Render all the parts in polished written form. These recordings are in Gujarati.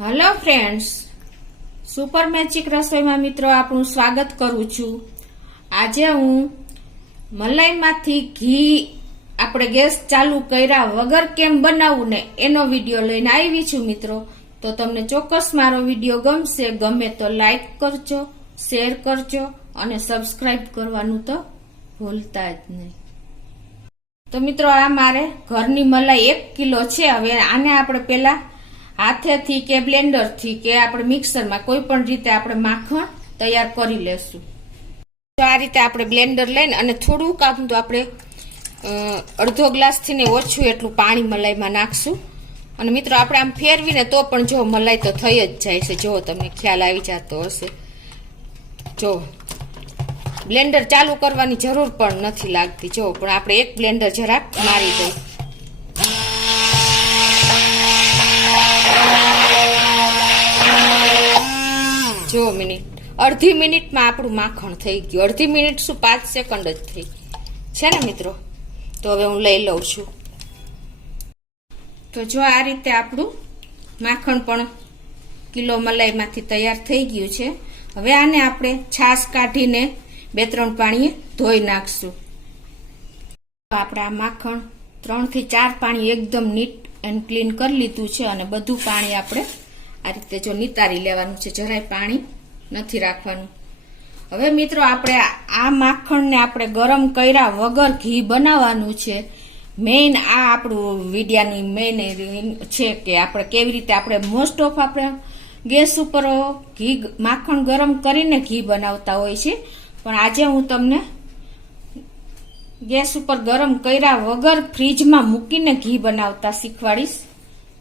હેલો ફ્રેન્ડ્સ, સુપર મેજિક રસોઈમાં મિત્રો આપણું સ્વાગત કરું છું। આજે હું મલાઈમાંથી ઘી આપણે ગેસ ચાલુ કર્યા વગર કેમ બનાવવું ને એનો વિડીયો લઈને આવી છું મિત્રો। તો તમને ચોક્કસ મારો વિડીયો ગમશે, ગમે તો લાઈક કરજો, શેર કરજો અને સબસ્ક્રાઇબ કરવાનું તો ભૂલતા જ નહીં। તો મિત્રો આ મારે ઘરની મલાઈ 1 કિલો છે। હવે આને આપણે પેલા હાથેથી કે બ્લેન્ડરથી કે આપણે મિક્સરમાં કોઈ પણ રીતે આપણે માખણ તૈયાર કરી લેશું। તો આ રીતે આપણે બ્લેન્ડર લઈને અને થોડુંક આમ તો આપણે અડધો ગ્લાસથી ને ઓછું એટલું પાણી મલાઈમાં નાખશું। અને મિત્રો આપણે આમ ફેરવીને તો પણ જો મલાઈ તો થઈ જ જાય છે। જો તમને ખ્યાલ આવી જતો હશે। જો બ્લેન્ડર ચાલુ કરવાની જરૂર પણ નથી લાગતી। જો પણ આપણે એક બ્લેન્ડર જરાક મારી દઈએ। જો અડધી મિનિટમાં આપણું માખણ થઈ ગયું। અડધી મિનિટ શું 5 સેકન્ડ જ થઈ છે ને મિત્રો। તો હવે હું લઈ લઉં છું। તો જો આ રીતે આપણું માખણ પણ કિલો મલાઈમાંથી તૈયાર થઈ ગયું છે। હવે આને આપણે છાશ કાઢીને 2-3 પાણીએ ધોઈ નાખશું। આપણે આ માખણ 3 થી 4 પાણી એકદમ નીટ એન્ડ ક્લીન કરી લીધું છે અને બધું પાણી આપણે આ રીતે જો નિતારી લેવાનું છે, જરાય પાણી નથી રાખવાનું। હવે મિત્રો આપણે આ માખણને આપણે ગરમ કર્યા વગર ઘી બનાવવાનું છે। મેઇન આ આપણું વિડિયાની મેઇન છે કે આપણે કેવી રીતે આપણે મોસ્ટ ઓફ આપણે ગેસ ઉપર ઘી માખણ ગરમ કરીને ઘી બનાવતા હોય છે, પણ આજે હું તમને ગેસ ઉપર ગરમ કર્યા વગર ફ્રીજમાં મૂકીને ઘી બનાવતા શીખવાડીશ।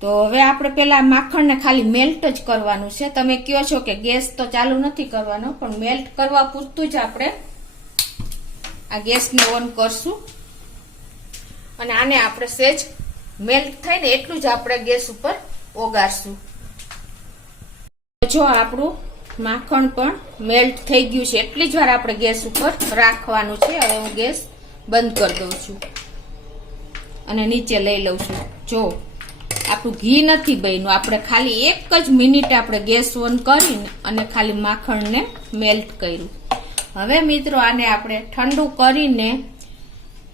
તો હવે આપણે પેલા માખણને ખાલી મેલ્ટ જ કરવાનું છે। તમે કહો છો કે ગેસ તો ચાલુ નથી કરવાનો, પણ મેલ્ટ કરવા પૂરતું જ આપણે આ ગેસને ઓન કરશું અને આને આપણે સેજ મેલ્ટ થાય ને એટલું જ આપણે ગેસ ઉપર ઓગાળશું। જો આપણું માખણ પણ મેલ્ટ થઈ ગયું છે, એટલી જ વાર આપણે ગેસ ઉપર રાખવાનું છે। હવે હું ગેસ બંધ કરી દઉં છું અને નીચે લઈ લઉં છું। જો આપણું ઘી નથી બન્યું, આપણે ખાલી 1 જ મિનિટ આપણે ગેસ ઓન કરીને અને ખાલી માખણને મેલ્ટ કર્યું। હવે મિત્રો આને આપણે ઠંડુ કરીને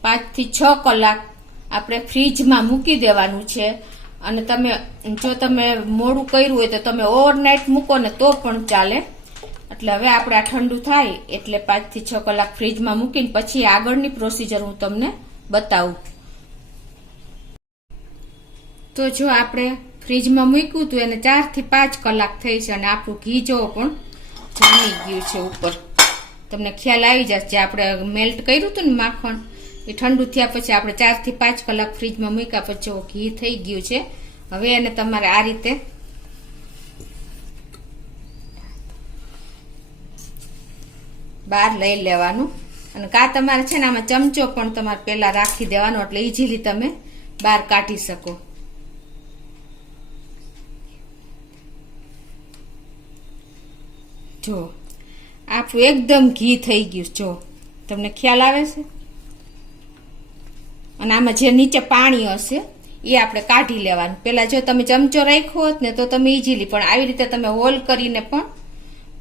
5 થી 6 કલાક આપણે ફ્રીજમાં મૂકી દેવાનું છે। અને જો તમે મોડું કર્યું હોય તો તમે ઓવરનાઇટ મૂકો ને તો પણ ચાલે। એટલે હવે આપણે આ ઠંડુ થાય એટલે 5 થી 6 કલાક ફ્રીજમાં મૂકીને પછી આગળની પ્રોસીજર હું તમને બતાવું। તો જો આપણે ફ્રીજમાં મૂક્યું હતું એને 4 થી 5 કલાક થઈ છે અને આપણું ઘી જો પણ જામી ગયું છે ઉપર। તમને ખ્યાલ આવી જશે। આપણે મેલ્ટ કર્યું હતું ને માખણ એ ઠંડુ થયા પછી આપણે 4 થી 5 કલાક ફ્રીજમાં મૂક્યા પછી ઘી થઈ ગયું છે। હવે એને તમારે આ રીતે બહાર લઈ લેવાનું અને કા તમારે છે ને આમાં ચમચો પણ તમારે પેલા રાખી દેવાનો, એટલે ઈઝીલી તમે બહાર કાઢી શકો। જો આપણું એકદમ ઘી થઈ ગયું। જો તમને ખ્યાલ આવે છે। અને આમાં જે નીચે પાણી હશે એ આપણે કાઢી લેવાનું। પેલા જો તમે ચમચો રાખ્યો હોત ને તો તમે ઈઝીલી પણ આવી રીતે તમે હોલ કરીને પણ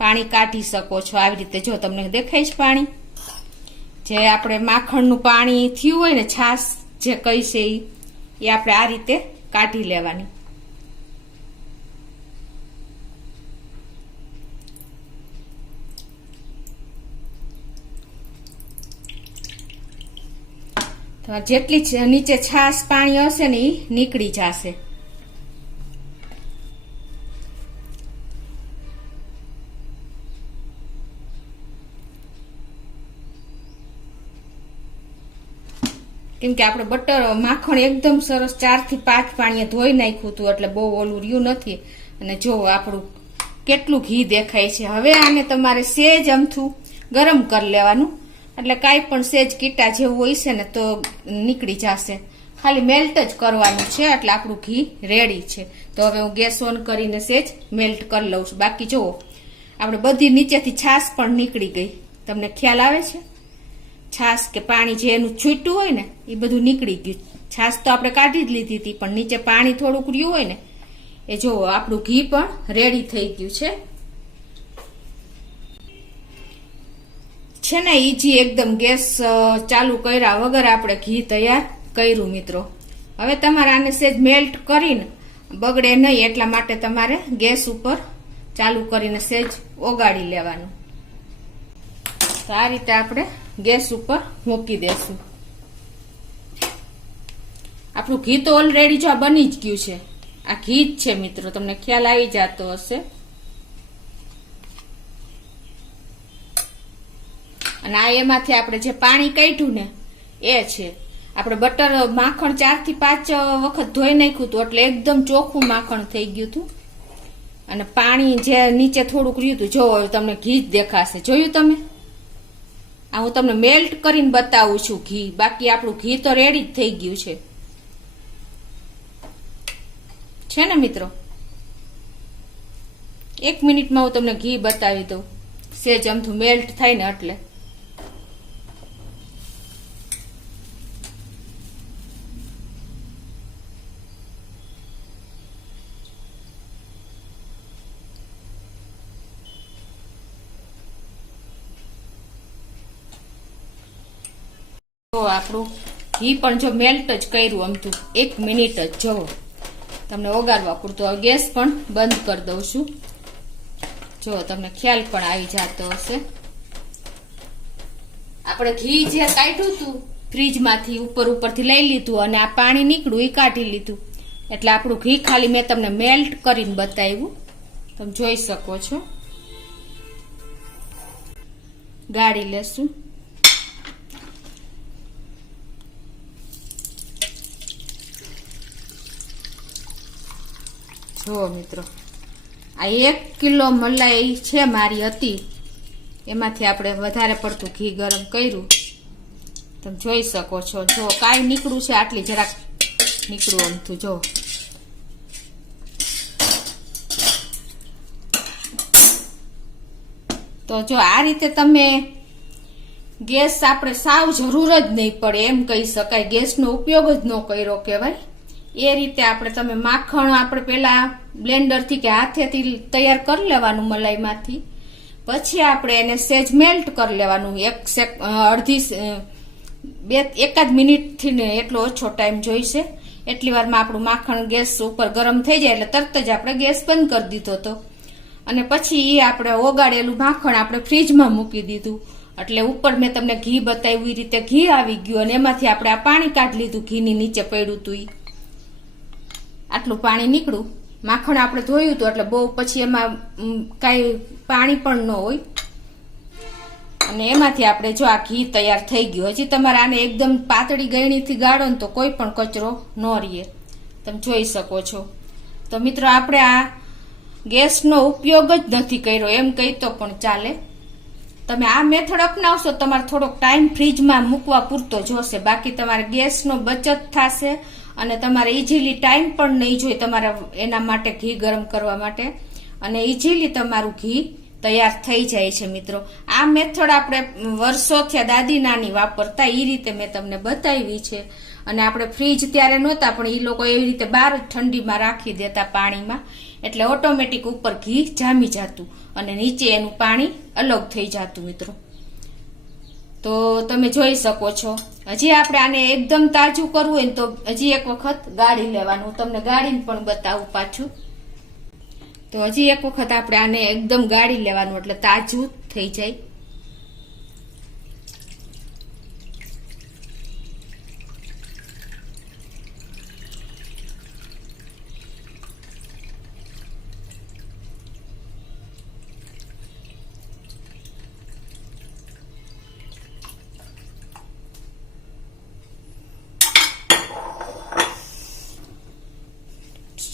પાણી કાઢી શકો છો। આવી રીતે જો તમને દેખાય છે પાણી જે આપણે માખણનું પાણી થયું હોય ને, છાશ જે કઈ છે એ આપણે આ રીતે કાઢી લેવાની। તો જેટલી નીચે છાશ પાણી હશે ને એ નીકળી જશે। કેમ કે આપણે માખણ એકદમ સરસ 4 થી 5 પાણીએ ધોઈ નાખ્યું હતું એટલે બહુ ઓલું રહ્યું નથી। અને જો આપણું કેટલું ઘી દેખાય છે। હવે આને તમારે સેજ અમથું ગરમ કરી લેવાનું, એટલે કાંઈ પણ સેજ કીટા જેવું હોય છે ને તો નીકળી જશે। ખાલી મેલ્ટ જ કરવાનું છે એટલે આપણું ઘી રેડી છે। તો હવે હું ગેસ ઓન કરીને સેજ મેલ્ટ કરી લઉં છું। બાકી જુઓ આપણે બધી નીચેથી છાશ પણ નીકળી ગઈ। તમને ખ્યાલ આવે છે? છાશ કે પાણી જે એનું છૂટ્યું હોય ને એ બધું નીકળી ગયું। છાશ તો આપણે કાઢી જ લીધી હતી, પણ નીચે પાણી થોડુંક રહ્યું હોય ને એ જો આપણું ઘી પણ રેડી થઈ ગયું છે ને ઈજી એકદમ ગેસ ચાલુ કર્યા વગર આપણે ઘી તૈયાર કર્યું મિત્રો. હવે તમારે આને સેજ મેલ્ટ કરીને બગડે નહીં એટલા માટે તમારે ગેસ ઉપર ચાલુ કરીને સેજ ઓગાળી લેવાનું. તો આ રીતે આપણે ગેસ ઉપર મૂકી દેશું. આપણું ઘી તો ઓલરેડી જો બની જ ગયું છે. આ ઘી જ છે મિત્રો, તમને ખ્યાલ આવી જતો હશે. અને આ એમાંથી આપણે જે પાણી કાઢ્યું ને એ છે. આપણે બટર માખણ 4 થી 5 વખત ધોઈ નાખ્યું હતું એટલે એકદમ ચોખ્ખું માખણ થઈ ગયું હતું. અને પાણી જે નીચે થોડુંક રહ્યું હતું જો તમને ઘી જ દેખાશે. જોયું તમે? આ હું તમને મેલ્ટ કરીને બતાવું છું ઘી. બાકી આપણું ઘી તો રેડી જ થઈ ગયું છે ને મિત્રો. 1 મિનિટમાં હું તમને ઘી બતાવી દઉં. સેજ અમથું મેલ્ટ થાય ને એટલે. આપણું ઘી પણ જો મેલ્ટ જ કર્યું અમથું 1 મિનિટ જ જવો તમને ઓગાળવા પૂરતું. હવે ગેસ પણ બંધ કરી દઉં છું. જો તમને ખ્યાલ પણ આવી જતો હશે. આપણે ઘી જે કાઢ્યું હતું ફ્રીજમાંથી ઉપરથી લઈ લીધું અને આ પાણી નીકળ્યું એ કાઢી લીધું. એટલે આપણું ઘી ખાલી મેં તમને મેલ્ટ કરીને બતાવ્યું. તમે જોઈ શકો છો. ગાળી લેશું. જો મિત્રો આ 1 કિલો મલાઈ છે મારી હતી, એમાંથી આપણે વધારે પડતું ઘી ગરમ કર્યું. તમે જોઈ શકો છો. જો કાંઈ નીકળું છે આટલી જરાક નીકળું અમથું. જો તો જો આ રીતે તમે ગેસ આપણે સાવ જરૂર જ નહીં પડે એમ કહી શકાય. ગેસનો ઉપયોગ જ ન કર્યો કહેવાય. એ રીતે આપણે તમે માખણ આપણે પેલા બ્લેન્ડરથી કે હાથેથી તૈયાર કરી લેવાનું મલાઈમાંથી. પછી આપણે એને સેજ મેલ્ટ કરી લેવાનું. 1-1.5 મિનિટથી ને એટલો ઓછો ટાઈમ જોઈશે. એટલી વારમાં આપણું માખણ ગેસ ઉપર ગરમ થઈ જાય એટલે તરત જ આપણે ગેસ બંધ કરી દીધો હતો. અને પછી એ આપણે ઓગાળેલું માખણ આપણે ફ્રીજમાં મૂકી દીધું. એટલે ઉપર મેં તમને ઘી બતાવ્યું એ રીતે ઘી આવી ગયું અને એમાંથી આપણે આ પાણી કાઢી લીધું. ઘીની નીચે પડ્યું હતું આટલું પાણી નીકળ્યું. માખણ આપણે ધોયું હતું એટલે બહુ પછી એમાં કાંઈ પાણી પણ ન હોય. અને એમાંથી આપણે જો આ ઘી તૈયાર થઈ ગયું. હજી તમારે આને એકદમ પાતળી ગળણીથી ગાળો ને તો કોઈ પણ કચરો ન રહે. તમે જોઈ શકો છો. તો મિત્રો આપણે આ ગેસનો ઉપયોગ જ નથી કર્યો એમ કહી તો પણ ચાલે. તમે આ મેથડ અપનાવશો તમારે થોડોક ટાઈમ ફ્રીજમાં મૂકવા પૂરતો જોશે. બાકી તમારે ગેસનો બચત થશે અને તમારે ઇઝીલી ટાઈમ પણ નહીં જોઈએ તમારે એના માટે ઘી ગરમ કરવા માટે. અને ઇઝીલી તમારું ઘી તૈયાર થઈ જાય છે મિત્રો. આ મેથડ આપણે વર્ષો થયા દાદી નાની વાપરતા એ રીતે મેં તમને બતાવી છે. અને આપણે ફ્રીજ ત્યારે નહોતા પણ એ લોકો એવી રીતે બહાર જ ઠંડીમાં રાખી દેતા પાણીમાં. એટલે ઓટોમેટિક ઉપર ઘી જામી જતું અને નીચે એનું પાણી અલગ થઈ જતું મિત્રો. તો તમે જોઈ શકો છો. હજી આપણે આને એકદમ તાજું કરવું હોય ને તો હજી એક વખત ગાળી લેવાનું. તમને ગાળીને પણ બતાવું પાછું. તો હજી એક વખત આપણે આને એકદમ ગાળી લેવાનું એટલે તાજું થઈ જાય.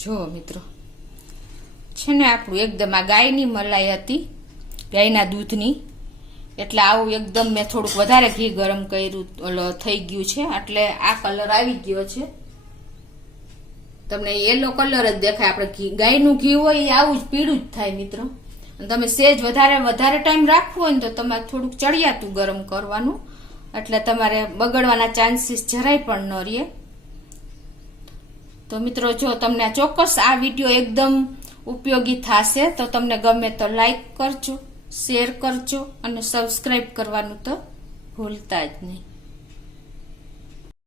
જો મિત્રો છે ને આપણું એકદમ આ ગાયની મલાઈ હતી, ગાયના દૂધની. એટલે આવું એકદમ મેં થોડુંક વધારે ઘી ગરમ કર્યું થઈ ગયું છે. એટલે આ કલર આવી ગયો છે. તમને યેલો કલર જ દેખાય. આપણે ગાયનું ઘી હોય એ આવું જ પીળું જ થાય મિત્રો. તમે સેજ વધારે ટાઈમ રાખવો હોય ને તો તમારે થોડુંક ચડિયાતું ગરમ કરવાનું. એટલે તમારે બગડવાના ચાન્સીસ જરાય પણ ન રહે. તો મિત્રો જો તમને ચોક્કસ આ વિડીયો એકદમ ઉપયોગી થશે તો તમને ગમે તો લાઈક કરજો, શેર કરજો અને સબસ્ક્રાઇબ કરવાનું તો ભૂલતા જ નહીં.